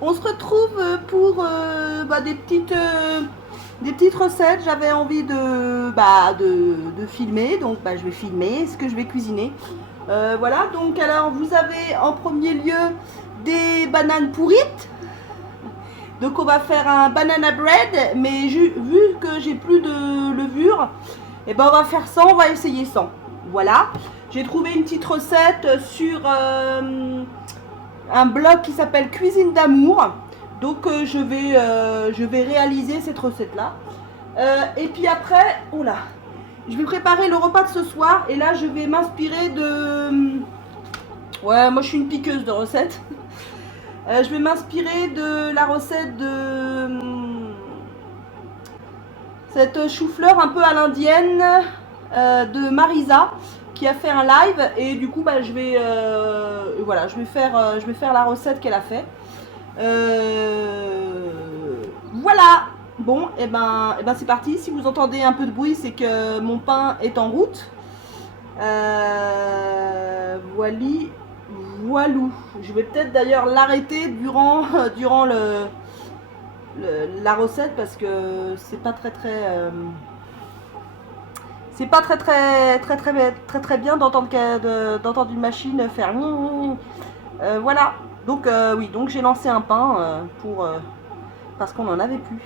On se retrouve pour des petites recettes. J'avais envie de filmer, donc je vais filmer ce que je vais cuisiner. Voilà, donc alors vous avez en premier lieu des bananes pourrites. Donc on va faire un banana bread, mais vu que j'ai plus de levure, et ben on va faire ça, on va essayer sans. Voilà, j'ai trouvé une petite recette sur un blog qui s'appelle Cuisine d'amour. Donc je vais réaliser cette recette là. Et puis après, oula, je vais préparer le repas de ce soir et là je vais m'inspirer de... Ouais, moi je suis une piqueuse de recettes. Je vais m'inspirer de la recette de cette chou-fleur un peu à l'indienne de Marisa qui a fait un live et du coup voilà, je vais faire la recette qu'elle a fait. Voilà. Bon, et ben c'est parti. Si vous entendez un peu de bruit, c'est que mon pain est en route. Voili, voilou. Je vais peut-être d'ailleurs l'arrêter durant la recette parce que c'est pas très bien d'entendre une machine faire. Voilà. Donc oui, donc j'ai lancé un pain parce qu'on n'en avait plus.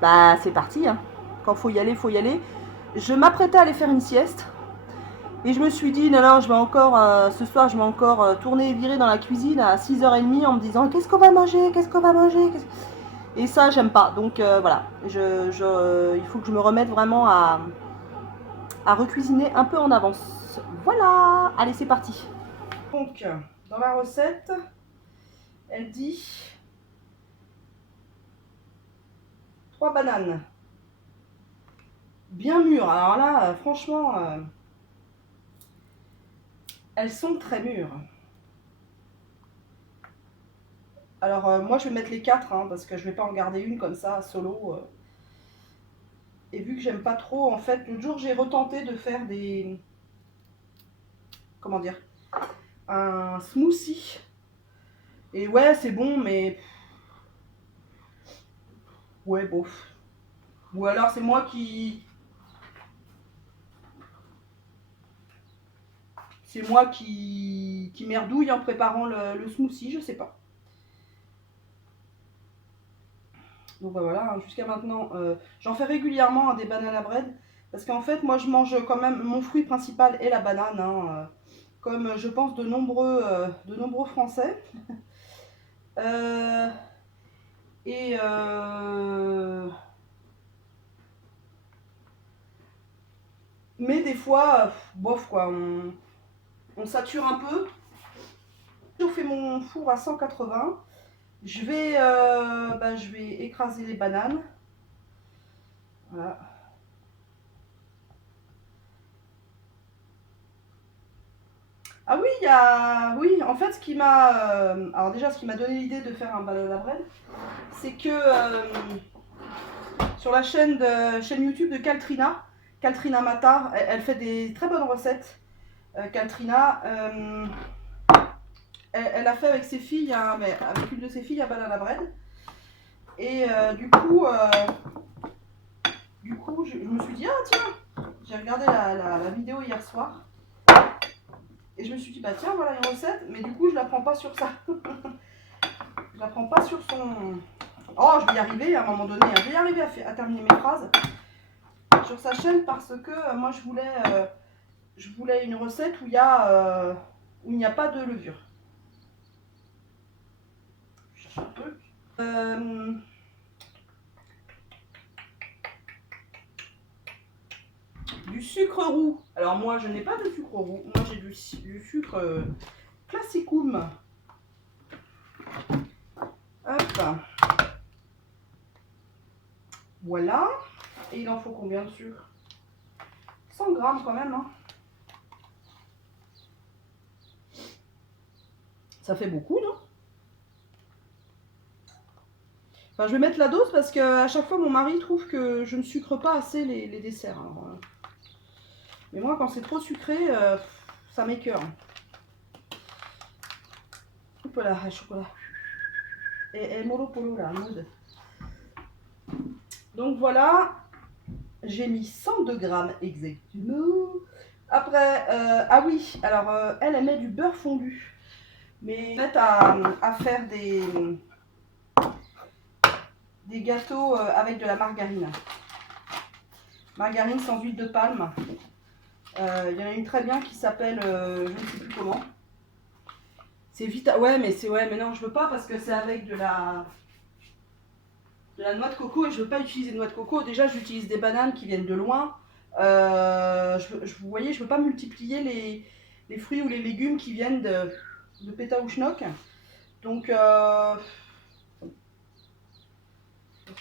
Bah c'est parti, hein. Quand faut y aller, faut y aller. Je m'apprêtais à aller faire une sieste. Et je me suis dit, non, je vais encore, ce soir, je vais encore tourner et virer dans la cuisine à 6h30 en me disant, qu'est-ce qu'on va manger, qu'est-ce qu'on va manger. Et ça, j'aime pas. Donc voilà, il faut que je me remette vraiment à recuisiner un peu en avance. Voilà, allez, c'est parti. Donc, dans la recette, elle dit 3 bananes. Bien mûres. Alors là, franchement, elles sont très mûres. Alors moi, je vais mettre les 4, hein, parce que je vais pas en garder une comme ça, solo. Et vu que j'aime pas trop, en fait, l'autre jour, j'ai retenté de faire des... Comment dire? Un smoothie. Et ouais, c'est bon, mais... Ouais, bof. Ou alors c'est moi qui... C'est moi qui merdouille en préparant le smoothie, je sais pas. Donc voilà, jusqu'à maintenant, j'en fais régulièrement des banana bread. Parce qu'en fait, moi je mange quand même, mon fruit principal est la banane. Hein, comme je pense de nombreux Français. Euh, et mais des fois, bof quoi, on sature un peu. Je fais mon four à 180. Je vais écraser les bananes. Voilà. Ah oui, oui, en fait, alors déjà, ce qui m'a donné l'idée de faire un banana bread, c'est que sur la chaîne YouTube de Caltrina Mata, elle fait des très bonnes recettes. Caltrina, elle a fait avec ses filles, avec une de ses filles, un banana bread. Et du coup, je me suis dit, ah tiens, j'ai regardé la vidéo hier soir. Et je me suis dit, bah tiens, voilà une recette, mais du coup, je la prends pas sur ça. Je la prends pas sur son... Oh, je vais y arriver à un moment donné, je vais y arriver à terminer mes phrases sur sa chaîne parce que moi, je voulais une recette où il n'y a pas de levure. Je cherche un truc. Du sucre roux. Alors moi, je n'ai pas de sucre roux. Moi, j'ai du sucre classicum. Hop. Voilà. Et il en faut combien de sucre? 100 grammes quand même. Hein. Ça fait beaucoup, non? Enfin, je vais mettre la dose parce qu'à chaque fois, mon mari trouve que je ne sucre pas assez les desserts. Alors, mais moi, quand c'est trop sucré, ça m'écœure. là, à chocolat. Et mollo polo là, mode. Donc voilà, j'ai mis 102 grammes exactement. Après, ah oui, alors elle met du beurre fondu. Mais mettre à faire des gâteaux avec de la margarine. Margarine sans huile de palme. Il y en a une très bien qui s'appelle, je ne sais plus comment. C'est Vita. Ouais, mais non, je veux pas parce que c'est avec de la noix de coco et je veux pas utiliser de noix de coco. Déjà, j'utilise des bananes qui viennent de loin. Vous voyez, je veux pas multiplier les fruits ou les légumes qui viennent de Pétaouchnok. Donc, je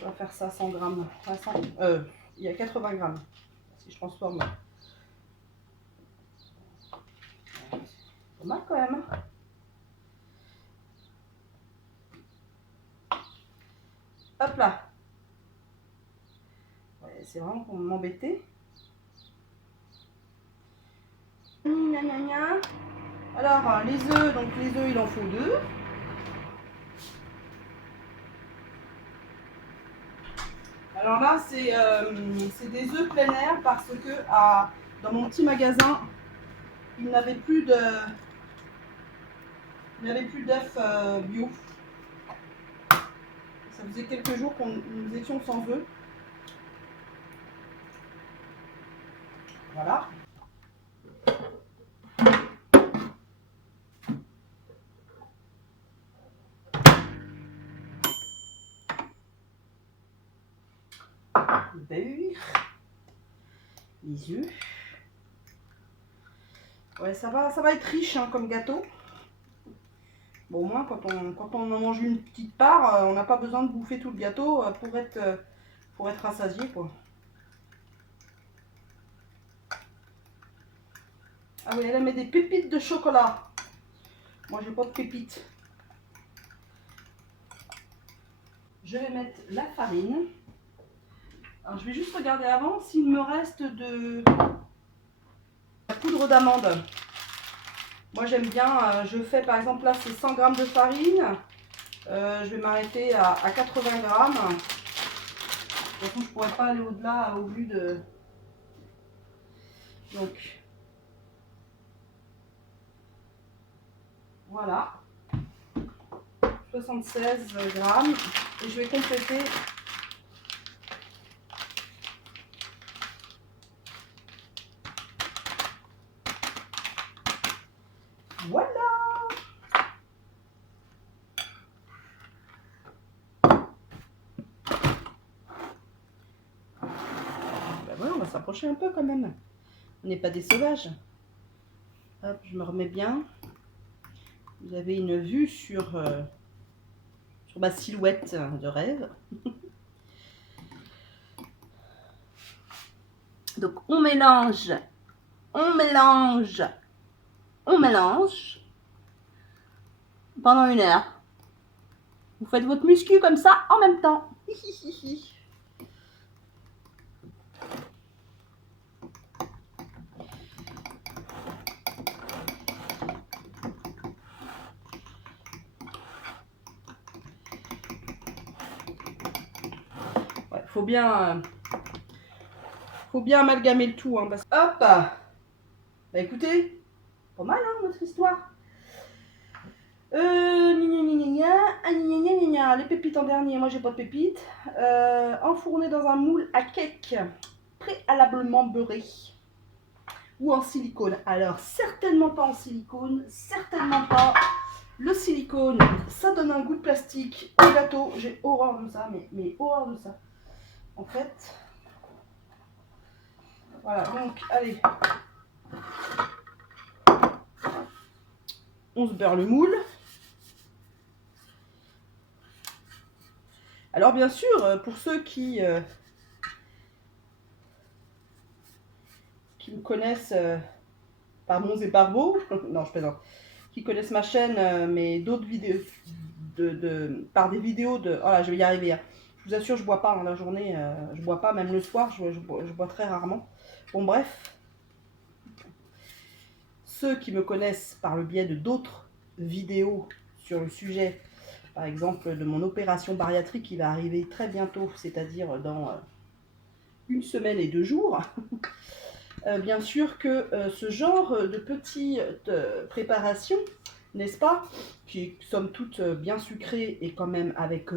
vais faire ça 100 grammes. Il y a 80 grammes. Si je transforme. C'est pas mal quand même. Hop là. Ouais, c'est vraiment pour m'embêter. Alors, les œufs, donc les œufs, il en faut 2. Alors là, c'est des œufs plein air parce que dans mon petit magasin, il n'avait plus d'œufs bio. Ça faisait quelques jours que nous étions sans œufs. Voilà. Le beurre. Les œufs. Ouais, ça va être riche hein, comme gâteau. Bon, au moins, quand on en mange une petite part, on n'a pas besoin de bouffer tout le gâteau pour être rassasié, quoi. Ah oui, elle met des pépites de chocolat. Moi, j'ai pas de pépites. Je vais mettre la farine. Alors, je vais juste regarder avant s'il me reste de la poudre d'amande. Moi, j'aime bien, je fais par exemple là, c'est 100 g de farine. Je vais m'arrêter à 80 g. De toute façon, je ne pourrais pas aller au-delà au vu de... Donc, voilà. 76 grammes. Et je vais compléter. Voilà. Ben voilà, on va s'approcher un peu quand même. On n'est pas des sauvages. Hop, je me remets bien. Vous avez une vue sur ma silhouette de rêve. Donc on mélange, on mélange, on mélange pendant 1 heure. Vous faites votre muscu comme ça en même temps. Ouais, faut bien amalgamer le tout. Hein, parce... Hop. Bah écoutez, pas mal hein, notre histoire. Les pépites en dernier, moi j'ai pas de pépites. Enfourner dans un moule à cake préalablement beurré. Ou en silicone. Alors certainement pas en silicone, certainement pas. Le silicone, ça donne un goût de plastique au gâteau. J'ai horreur de ça, mais horreur de ça. En fait, voilà, donc allez. On se beurre le moule. Alors bien sûr, pour ceux qui me connaissent par bons et par beaux, non je plaisante, qui connaissent ma chaîne, mais d'autres vidéos, par des vidéos de... Oh là, je vais y arriver. Hein. Je vous assure, je bois pas dans la journée, je bois pas, même le soir, je bois très rarement. Bon bref, ceux qui me connaissent par le biais de d'autres vidéos sur le sujet, par exemple, de mon opération bariatrique qui va arriver très bientôt, c'est-à-dire dans 1 semaine et 2 jours, bien sûr que ce genre de petite préparation, n'est-ce pas, qui est somme toute bien sucrée et quand même avec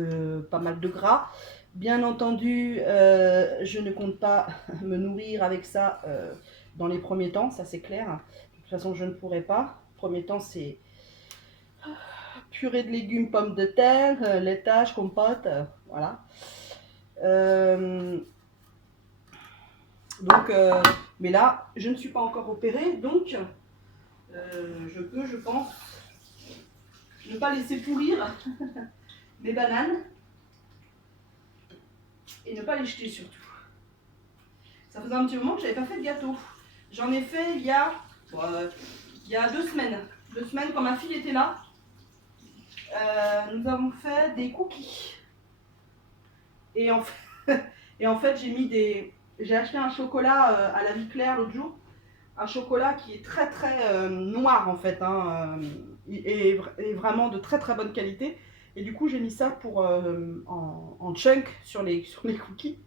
pas mal de gras, bien entendu, je ne compte pas me nourrir avec ça dans les premiers temps, ça c'est clair. De toute façon, je ne pourrai pas. Premier temps, c'est purée de légumes, pommes de terre, laitage, compote, voilà. Donc, mais là, je ne suis pas encore opérée, donc je peux, je pense, ne pas laisser pourrir mes bananes et ne pas les jeter surtout. Ça faisait un petit moment que je n'avais pas fait de gâteau. J'en ai fait il y a 2 semaines. 2 semaines, quand ma fille était là, nous avons fait des cookies. Et en fait, j'ai acheté un chocolat à la Vie Claire l'autre jour. Un chocolat qui est très très noir en fait, hein, et vraiment de très très bonne qualité. Et du coup, j'ai mis ça en chunk sur les cookies.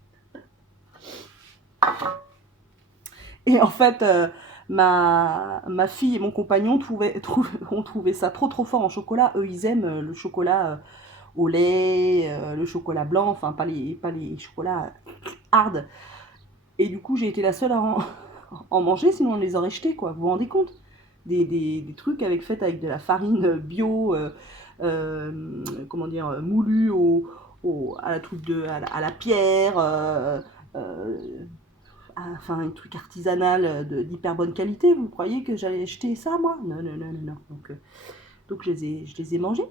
Et en fait, ma fille et mon compagnon ont trouvé ça trop fort en chocolat. Eux, ils aiment le chocolat au lait, le chocolat blanc, enfin pas les chocolats hard. Et du coup, j'ai été la seule à en manger, sinon on les aurait jetés, quoi. Vous vous rendez compte? Des trucs faits avec de la farine bio, comment dire, moulue à la pierre, enfin un truc artisanal d'hyper bonne qualité. Vous croyez que j'allais jeter ça, moi? Non, non, non, non, non. Donc je les ai mangés.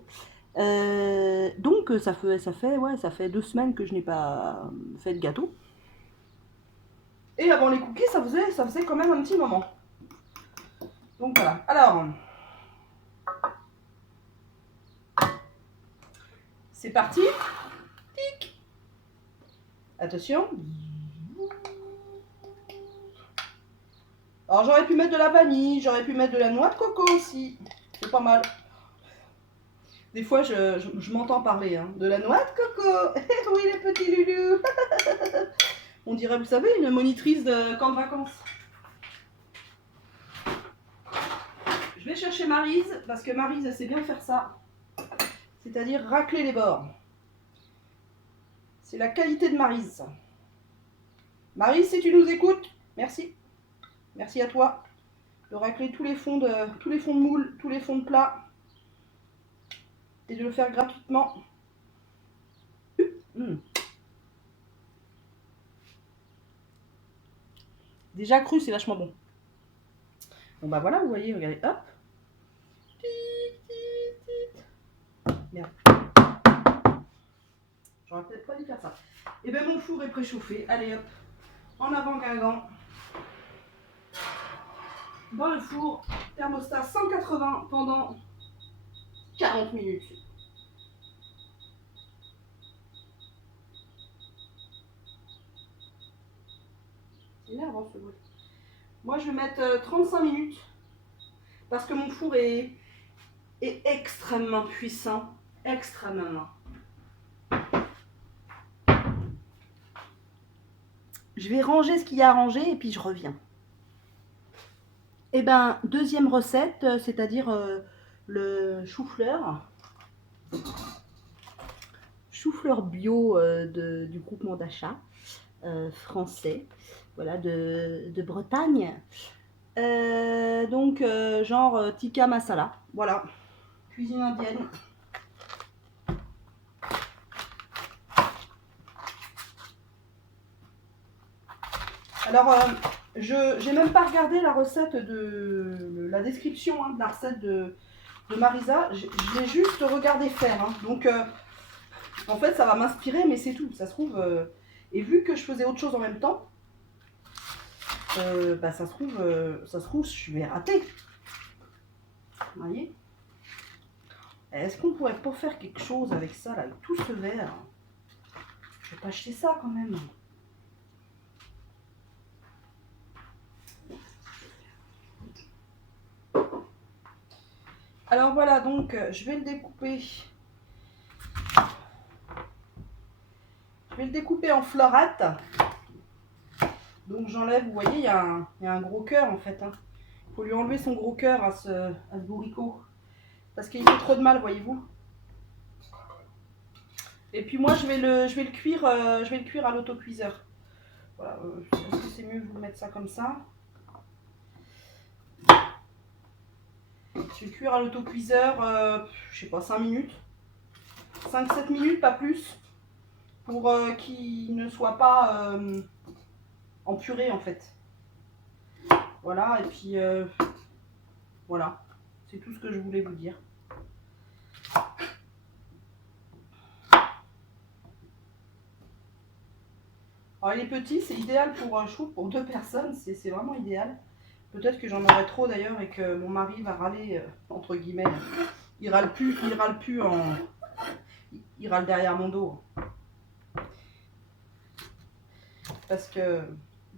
Donc ça fait 2 semaines que je n'ai pas fait de gâteau. Et avant les cookies, ça faisait quand même un petit moment. Donc voilà. Alors, c'est parti. Tic. Attention. Alors j'aurais pu mettre de la vanille, j'aurais pu mettre de la noix de coco aussi. C'est pas mal. Des fois, je m'entends parler hein, de la noix de coco. Oui, les petits loulous. On dirait, vous savez, une monitrice de camp de vacances. Je vais chercher Maryse, parce que Maryse, elle sait bien faire ça. C'est-à-dire racler les bords. C'est la qualité de Maryse, ça. Maryse, si tu nous écoutes, merci. Merci à toi de racler tous les fonds de moule, tous les fonds de plat. Et de le faire gratuitement. Mmh. Déjà cru, c'est vachement bon. Bon bah voilà, vous voyez, regardez, hop. Merde. J'aurais peut-être pas dû faire ça. Et bien mon four est préchauffé. Allez hop, en avant Guingamp. Dans le four, thermostat 180 pendant 40 minutes. C'est énervant ce bruit. Moi je vais mettre 35 minutes parce que mon four est extrêmement puissant. Extrêmement. Je vais ranger ce qu'il y a à ranger et puis je reviens. Et ben, deuxième recette, c'est-à-dire le chou-fleur. Chou-fleur bio du groupement d'achat français, voilà, de Bretagne. Donc, genre tikka masala, voilà, cuisine indienne. Alors, j'ai même pas regardé la recette la description hein, de la recette de Marisa. Je l'ai juste regardé faire. Hein. Donc, en fait, ça va m'inspirer, mais c'est tout. Ça se trouve, et vu que je faisais autre chose en même temps, bah, ça se trouve, je vais rater. Vous voyez? Est-ce qu'on pourrait pas faire quelque chose avec ça, là, avec tout ce verre? Je vais pas acheter ça quand même. Alors voilà, donc je vais le découper. Je vais le découper en fleurettes. Donc j'enlève, vous voyez, il y a un gros cœur en fait. Hein. Il faut lui enlever son gros cœur à ce bourricot. Parce qu'il fait trop de mal, voyez-vous. Et puis moi je vais le cuire, à l'autocuiseur. Voilà, je pense que c'est mieux de vous mettre ça comme ça. Je vais cuire à l'autocuiseur, je sais pas, 5 minutes. 5-7 minutes, pas plus. Pour qu'il ne soit pas en purée en fait. Voilà, et puis voilà. C'est tout ce que je voulais vous dire. Alors il est petit, c'est idéal pour, je trouve, pour 2 personnes, c'est vraiment idéal. Peut-être que j'en aurai trop d'ailleurs et que mon mari va râler, entre guillemets. Il râle plus il râle derrière mon dos. Parce que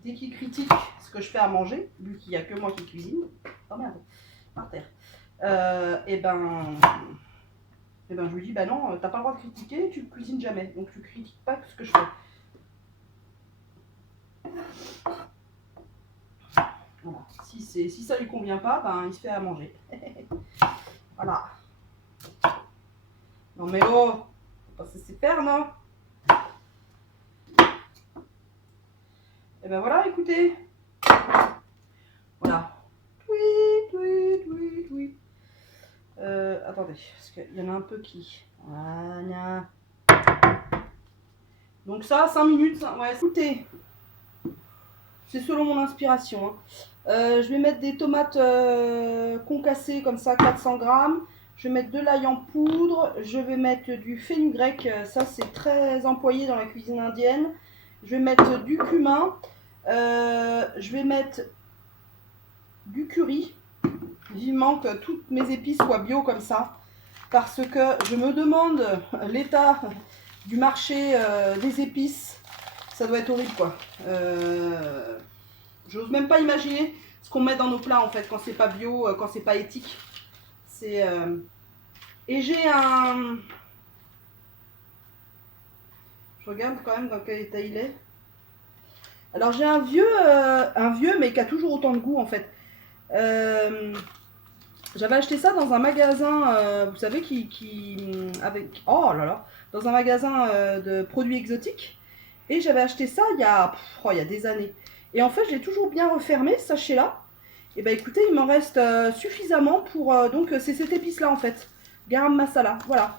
dès qu'il critique ce que je fais à manger, vu qu'il n'y a que moi qui cuisine, oh merde, par terre, et ben je lui dis, bah non, t'as pas le droit de critiquer, tu cuisines jamais, donc tu critiques pas ce que je fais. Voilà. Si ça lui convient pas, ben il se fait à manger. Voilà. Non mais oh, faut pas se laisser faire, non? Et ben voilà, écoutez. Voilà. Tweet, tweet, tweet, tweet. Attendez, parce qu'il y en a un peu qui... Voilà. Donc ça, 5 minutes. Ouais, écoutez, c'est selon mon inspiration. Hein. Je vais mettre des tomates concassées comme ça, 400 grammes. Je vais mettre de l'ail en poudre. Je vais mettre du fenugrec. Ça, c'est très employé dans la cuisine indienne. Je vais mettre du cumin. Je vais mettre du curry. Vivement que toutes mes épices soient bio comme ça. Parce que je me demande l'état du marché des épices. Ça doit être horrible quoi. J'ose même pas imaginer ce qu'on met dans nos plats en fait quand c'est pas bio, quand c'est pas éthique. C'est et j'ai un... Je regarde quand même dans quel état il est. Alors j'ai un vieux mais qui a toujours autant de goût en fait. J'avais acheté ça dans un magasin, vous savez, avec... Oh là là, dans un magasin de produits exotiques. Et j'avais acheté ça il y a des années. Et en fait, je l'ai toujours bien refermé, ce sachet-là. Et ben écoutez, il m'en reste suffisamment pour... donc, c'est cette épice-là, en fait. Garam masala, voilà.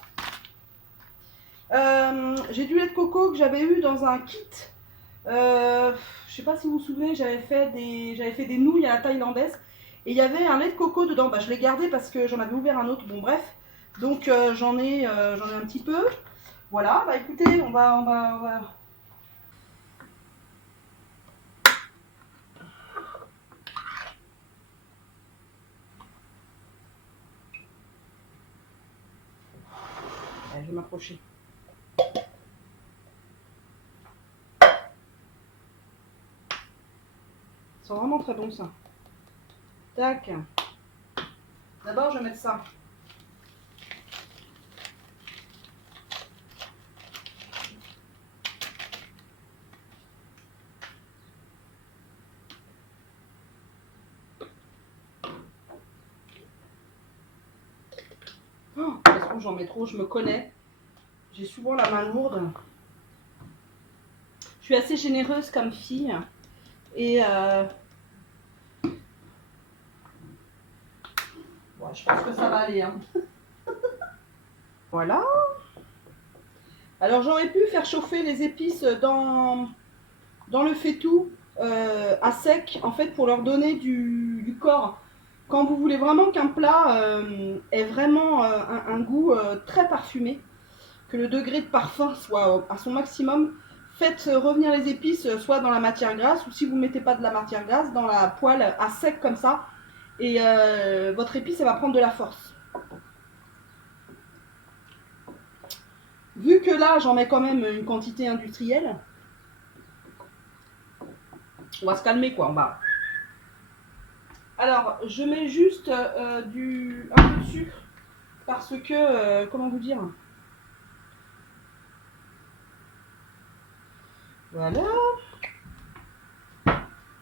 J'ai du lait de coco que j'avais eu dans un kit. Je sais pas si vous vous souvenez, j'avais fait des nouilles à la thaïlandaise. Et il y avait un lait de coco dedans. Bah, je l'ai gardé parce que j'en avais ouvert un autre. Bon, bref. Donc, j'en ai un petit peu. Voilà, bah écoutez, on va... Allez, je vais m'approcher. Ça sent vraiment très bon ça. Tac. D'abord, je vais mettre ça. Oh, ça se trouve, j'en mets trop, je me connais. J'ai souvent la main lourde. Je suis assez généreuse comme fille. Et bon, je pense que ça va aller. Hein. Voilà. Alors j'aurais pu faire chauffer les épices dans le faitout à sec, en fait, pour leur donner du corps. Quand vous voulez vraiment qu'un plat ait vraiment un goût très parfumé, que le degré de parfum soit à son maximum, faites revenir les épices soit dans la matière grasse, ou si vous ne mettez pas de la matière grasse, dans la poêle à sec comme ça, et votre épice elle va prendre de la force. Vu que là j'en mets quand même une quantité industrielle, on va se calmer quoi en bas. Alors je mets juste un peu de sucre Parce que, comment vous dire? Voilà.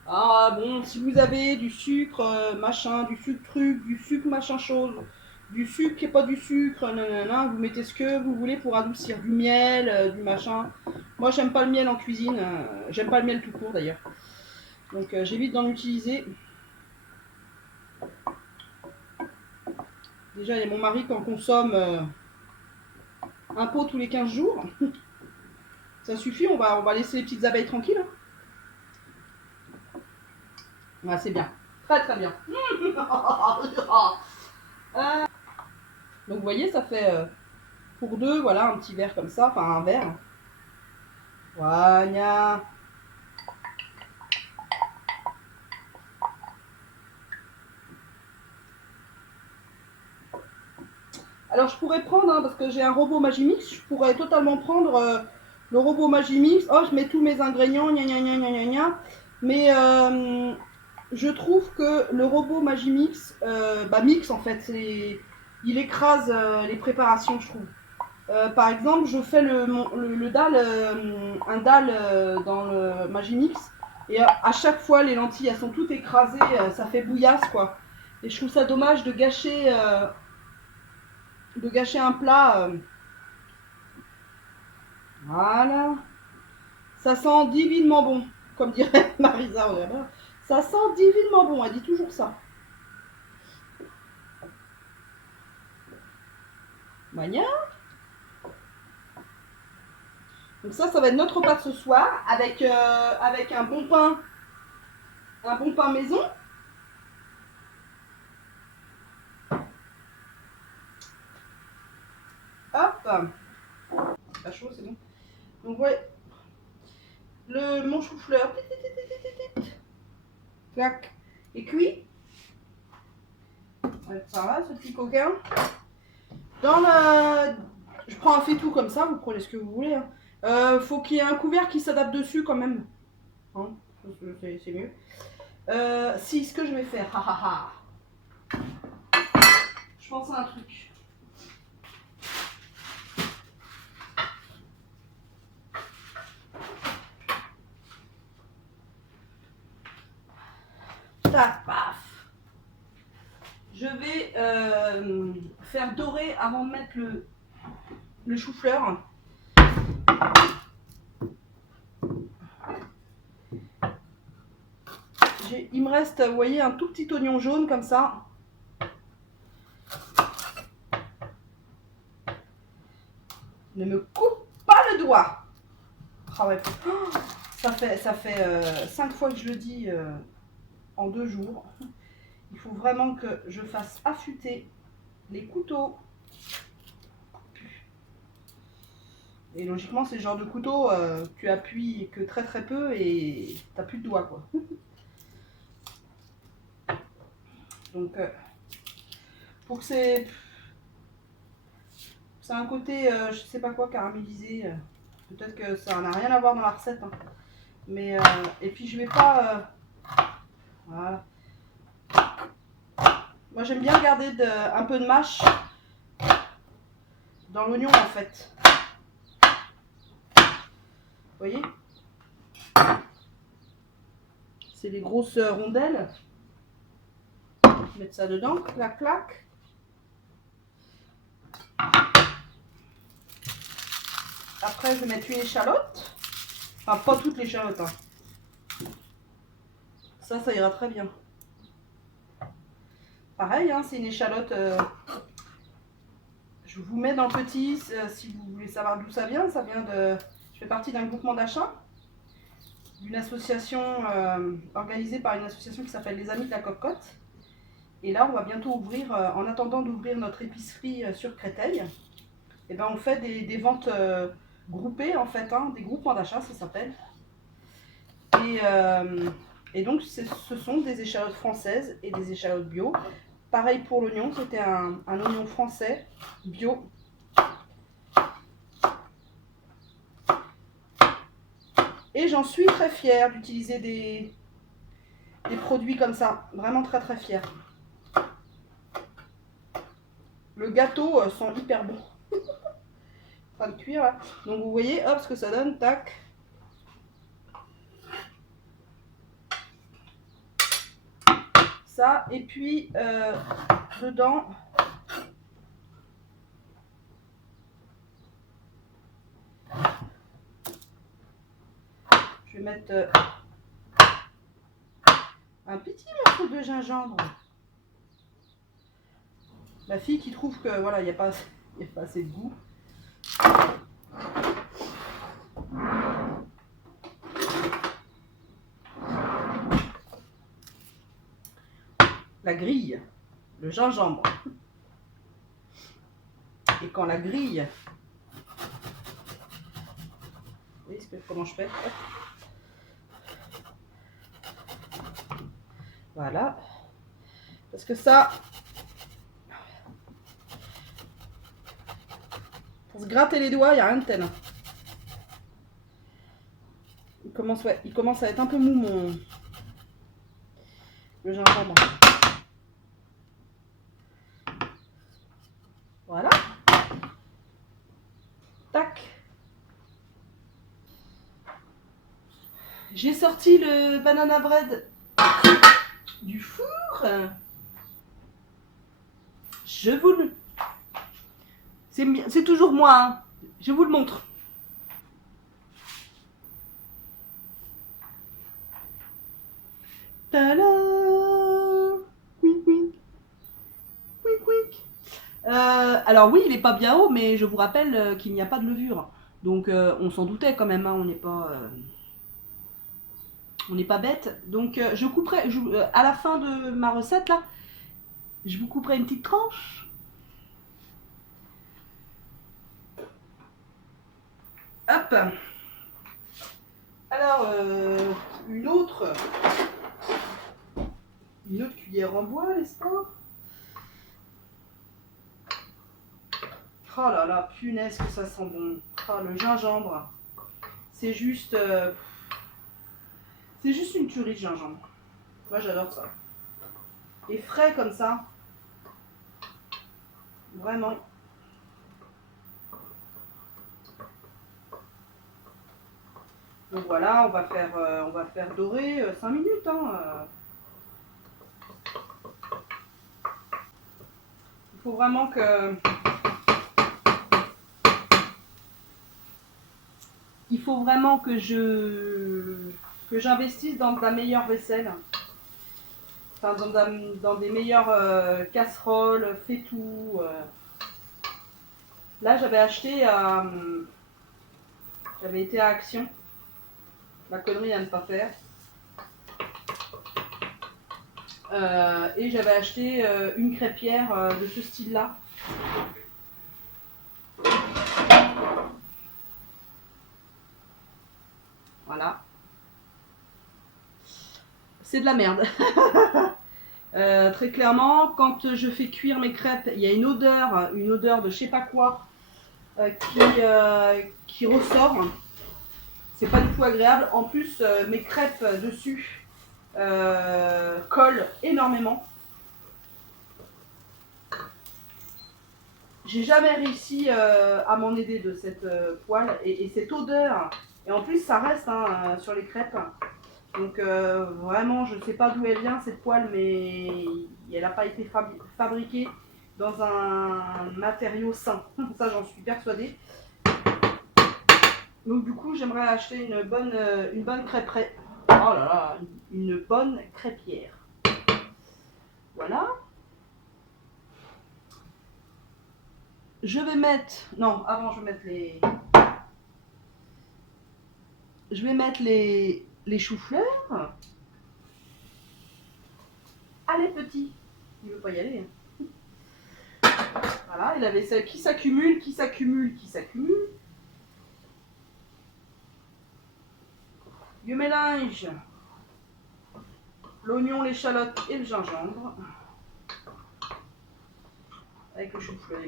Ah bon, si vous avez du sucre machin, du sucre truc, du sucre machin chose, du sucre qui n'est pas du sucre, nanana, vous mettez ce que vous voulez pour adoucir, du miel, du machin. Moi j'aime pas le miel en cuisine, j'aime pas le miel tout court d'ailleurs. Donc j'évite d'en utiliser. Déjà il y a mon mari qui en consomme un pot tous les 15 jours. Ça suffit, on va laisser les petites abeilles tranquilles. Hein. Ouais, c'est bien. Très très bien. Donc vous voyez, ça fait pour deux, voilà, un petit verre comme ça, enfin un verre. Voilà. Alors je pourrais prendre, hein, parce que j'ai un robot Magimix, je pourrais totalement prendre le robot Magimix. Oh, je mets tous mes ingrédients, gna gna gna gna gna gna. Mais je trouve que le robot Magimix, mix en fait, il écrase les préparations, je trouve. Par exemple, je fais le dalle, un dalle dans le Magimix, et à chaque fois les lentilles elles sont toutes écrasées, ça fait bouillasse quoi. Et je trouve ça dommage de gâcher un plat. Voilà. Ça sent divinement bon, comme dirait Marisa. Ça sent divinement bon, elle dit toujours ça. Mania. Donc ça va être notre repas de ce soir avec un bon pain maison. Hop. Pas chaud, c'est bon. Donc ouais, mon chou-fleur, clac, est cuit. Ça va, ce petit coquin. Je prends un faitout comme ça, vous prenez ce que vous voulez. Hein. Faut qu'il y ait un couvert qui s'adapte dessus quand même. Hein, c'est mieux. Si, ce que je vais faire, je pense à un truc. Tac, paf. Je vais faire dorer avant de mettre le chou-fleur. Il me reste, vous voyez, un tout petit oignon jaune comme ça. Ne me coupe pas le doigt. Ah ouais. Ça fait 5 fois que je le dis en 2 jours. Il faut vraiment que je fasse affûter les couteaux. Et logiquement, c'est le genre de couteau, tu appuies que très très peu et t'as plus de doigts quoi. Donc, pour que c'est un côté, je sais pas quoi, caramélisé. Peut-être que ça n'a rien à voir dans la recette. Hein. Mais, et puis je vais pas... voilà. Moi j'aime bien garder un peu de mâche dans l'oignon en fait. Vous voyez? C'est des grosses rondelles. Mettre ça dedans, clac clac. Après je vais mettre une échalote. Enfin pas toutes les échalotes. Hein. Ça ira très bien. Pareil, hein, c'est une échalote. Je vous mets dans le petit, si vous voulez savoir d'où ça vient. Ça vient de... Je fais partie d'un groupement d'achat. D'une association organisée par une association qui s'appelle les Amis de la Cocotte. Et là, on va bientôt ouvrir, en attendant d'ouvrir notre épicerie sur Créteil, et ben on fait des ventes groupées en fait, hein, des groupements d'achat, ça s'appelle. Et donc, ce sont des échalotes françaises et des échalotes bio. Pareil pour l'oignon, c'était un oignon français bio. Et j'en suis très fière d'utiliser des produits comme ça, vraiment très très fière. Le gâteau sent hyper bon. En train de cuire là. Donc vous voyez, hop, ce que ça donne, tac. Ça, et puis dedans, je vais mettre un petit morceau de gingembre. La fille qui trouve que voilà, il n'y a pas assez de goût. La grille, le gingembre. Et quand la grille, vous voyez comment je fais? Voilà. Parce que ça, pour se gratter les doigts, il n'y a rien de tel. Il commence à être un peu mou le gingembre. Voilà. Tac. J'ai sorti le banana bread du four. Je vous le... C'est toujours moi, hein. Je vous le montre. Tada! Wink, wink. Wink, wink. Alors oui, il est pas bien haut, mais je vous rappelle qu'il n'y a pas de levure. Donc on s'en doutait quand même, hein. On n'est pas bête. Donc je couperai, à la fin de ma recette là, je vous couperai une petite tranche. Hop. Alors une autre cuillère en bois, n'est-ce pas? Oh là là, punaise que ça sent bon. Oh, le gingembre. C'est juste une tuerie de gingembre. Moi j'adore ça. Et frais comme ça. Vraiment. Donc voilà, on va faire dorer 5 minutes. Hein. Il faut vraiment que... Il faut vraiment que j'investisse dans de la meilleure vaisselle. Enfin, dans des meilleures casseroles, fait tout. Là, j'avais été à Action. La connerie à ne pas faire. Et j'avais acheté une crêpière de ce style-là. Voilà. C'est de la merde. Très clairement, quand je fais cuire mes crêpes, il y a une odeur de je sais pas quoi qui ressort. C'est pas du tout agréable. En plus, mes crêpes dessus collent énormément. J'ai jamais réussi à m'en aider de cette poêle et cette odeur. Et en plus, ça reste sur les crêpes. Donc vraiment, je ne sais pas d'où elle vient cette poêle, mais elle n'a pas été fabriquée dans un matériau sain. Ça, j'en suis persuadée. Donc du coup, j'aimerais acheter une bonne crêperie. Oh là là, une bonne crêpière. Voilà. Je vais mettre... Non, avant, je vais mettre les choux-fleurs. Allez, petit. Il veut pas y aller. Voilà, et la vaisselle qui s'accumule. Je mélange l'oignon, l'échalote et le gingembre avec le chou-fleur.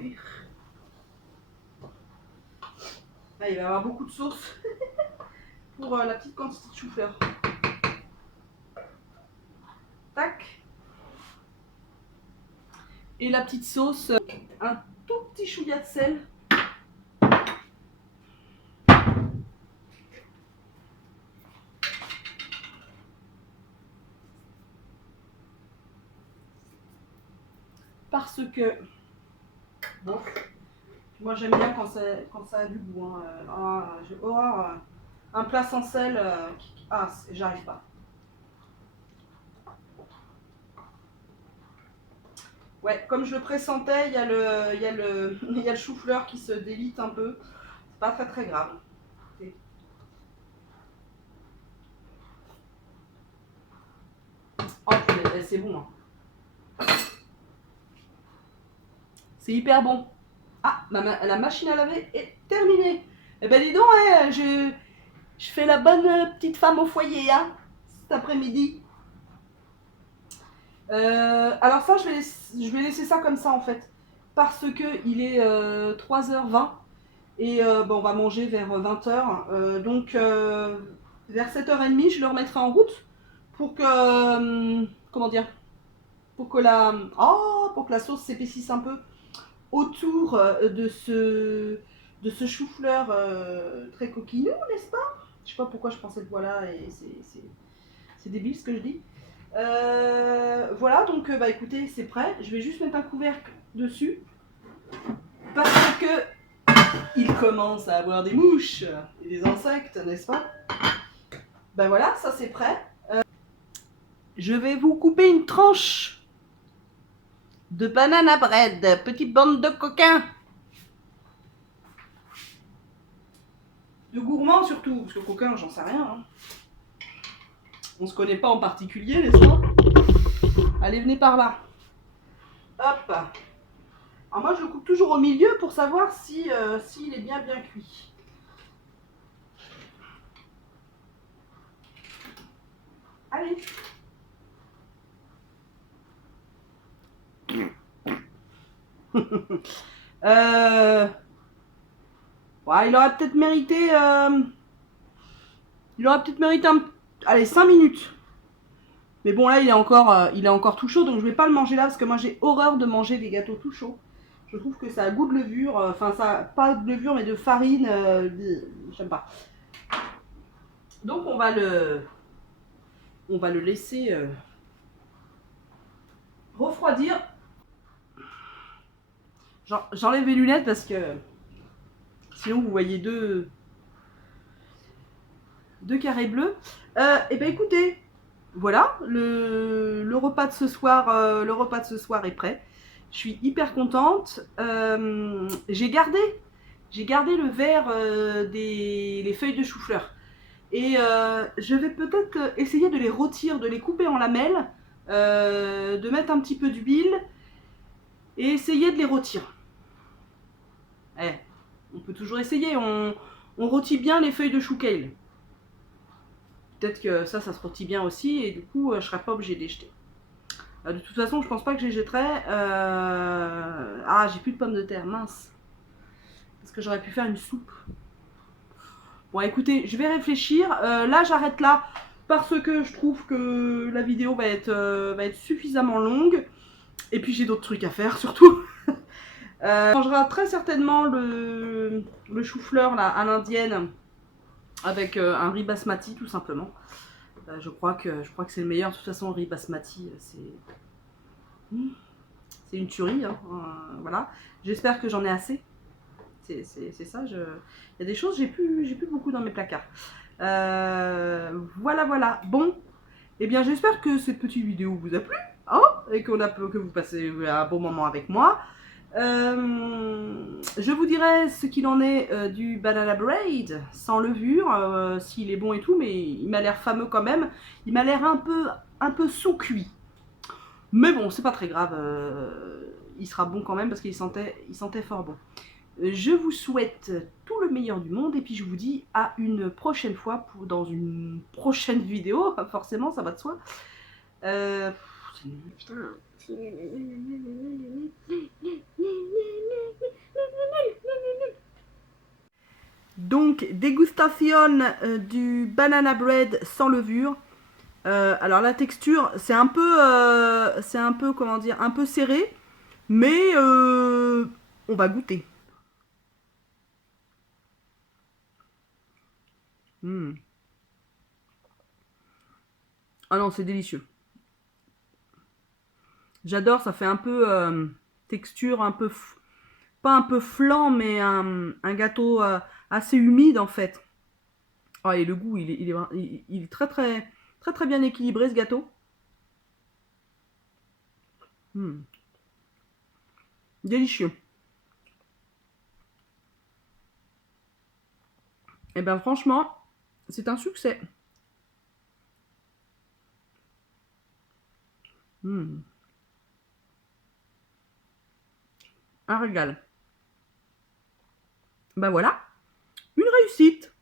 Là, il va y avoir beaucoup de sauce pour la petite quantité de chou-fleur. Tac. Et la petite sauce, un tout petit chouïa de sel. Parce que, bon, moi j'aime bien quand ça a du goût. Hein. J'ai horreur. Un plat sans sel, j'arrive pas. Ouais, comme je le pressentais, il y a le chou-fleur qui se délite un peu. C'est pas très très grave. Oh, c'est bon. Hein. C'est hyper bon. Ah, la machine à laver est terminée. Eh ben dis donc, hein, je fais la bonne petite femme au foyer hein, cet après-midi. Alors ça, je vais laisser ça comme ça en fait. Parce que il est 3h20 et bon, on va manger vers 20h. Donc vers 7h30, je le remettrai en route pour que, comment dire, pour que la sauce s'épaississe un peu autour de ce chou-fleur très coquinou, n'est-ce pas? Je sais pas pourquoi je prends cette voix-là et c'est débile ce que je dis. Voilà, donc bah écoutez, c'est prêt. Je vais juste mettre un couvercle dessus parce que il commence à avoir des mouches et des insectes, n'est-ce pas? Ben voilà, ça c'est prêt. Je vais vous couper une tranche de banana bread, petite bande de coquins. De gourmands surtout, parce que coquin, j'en sais rien. Hein. On se connaît pas en particulier, n'est-ce pas? Allez, venez par là. Hop. Alors moi, je le coupe toujours au milieu pour savoir si s'il est bien cuit. Allez. Ouais, il aurait peut-être mérité allez, 5 minutes. Mais bon, là, il est encore tout chaud, donc je vais pas le manger là, parce que moi, j'ai horreur de manger des gâteaux tout chauds. Je trouve que ça a goût de levure, pas de levure, mais de farine, j'aime pas. Donc, on va le laisser refroidir. J'enlève mes lunettes parce que sinon, vous voyez deux carrés bleus. Et ben écoutez, voilà, le repas de ce soir, est prêt. Je suis hyper contente. J'ai gardé le verre les feuilles de chou-fleur. Et je vais peut-être essayer de les rôtir, de les couper en lamelles, de mettre un petit peu d'huile et essayer de les rôtir. On peut toujours essayer, on rôtit bien les feuilles de chou kale. Peut-être que ça se rôtit bien aussi et du coup je serai pas obligée de les jeter. De toute façon je pense pas que je les jetterai. J'ai plus de pommes de terre, mince. Parce que j'aurais pu faire une soupe. Bon écoutez, je vais réfléchir. Là j'arrête là parce que je trouve que la vidéo va être suffisamment longue. Et puis j'ai d'autres trucs à faire surtout. On mangera très certainement le chou-fleur là à l'indienne avec un riz basmati tout simplement. Je crois que c'est le meilleur. De toute façon, le riz basmati, c'est une tuerie. Hein. Voilà. J'espère que j'en ai assez. C'est ça. Il y a des choses, j'ai plus beaucoup dans mes placards. Voilà. Bon, eh bien, j'espère que cette petite vidéo vous a plu. Hein, et que vous passez un bon moment avec moi. Je vous dirai ce qu'il en est du banana bread sans levure, s'il est bon et tout, mais il m'a l'air fameux quand même. Il m'a l'air un peu sous-cuit. Mais bon, c'est pas très grave. Il sera bon quand même parce qu'il sentait fort bon. Je vous souhaite tout le meilleur du monde et puis je vous dis à une prochaine fois dans une prochaine vidéo. Forcément, ça va de soi. Putain. Donc, dégustation du banana bread sans levure. Alors la texture, c'est un peu comment dire, un peu serré. Mais on va goûter. Mmh. Ah non, c'est délicieux. J'adore, ça fait un peu texture, un peu, pas un peu flan, mais un gâteau assez humide en fait. Ah, et le goût, il est très très très très bien équilibré ce gâteau. Mm. Délicieux. Et ben franchement, c'est un succès. Mm. Un régal. Ben voilà, une réussite.